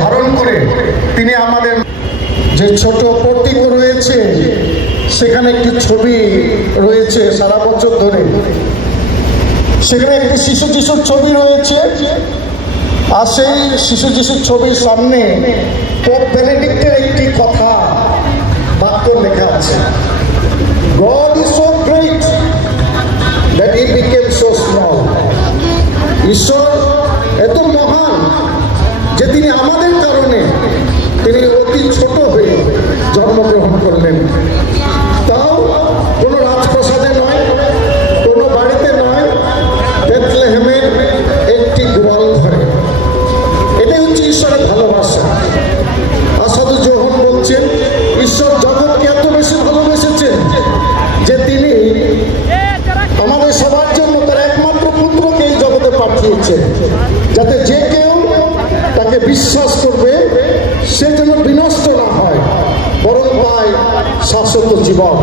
ধারণ করে তিনি আমাদের যে ছোট প্রতীক রয়েছে, সেখানে একটি ছবি রয়েছে সারা বছর ধরে। সেখানে একটি শিশু যিশুর ছবি রয়েছে, আর সেই শিশু যিশুর ছবির সামনে পোপ বেনেডিক্টের একটি কথা বাক্য লেখা আছে, God is so great that he became so small. ঈশ্বর এত মহান যে তিনি আমাদের কারণে তিনি অতি ছোট হয়ে জন্মগ্রহণ করলেন। তাও কোনো রাজপ্রাসাদে নয়, কোনো বাড়িতে নয়, বেথলেহেমের একটি গোয়াল ঘরে। এটাই হচ্ছে ঈশ্বরের ভালোবাসা। আর সাধু যোহন বলছেন, ঈশ্বর জগৎকে এত বেশি ভালোবেসেছেন যে তিনি আমাদের সবার জন্য তার একমাত্র পুত্রকে এই জগতে পাঠিয়েছেন, যাতে যে কেউ তাকে বিশ্বাস করবে সে যেন বিনষ্ট না হয়, বরং পায় শাশ্বত জীবন।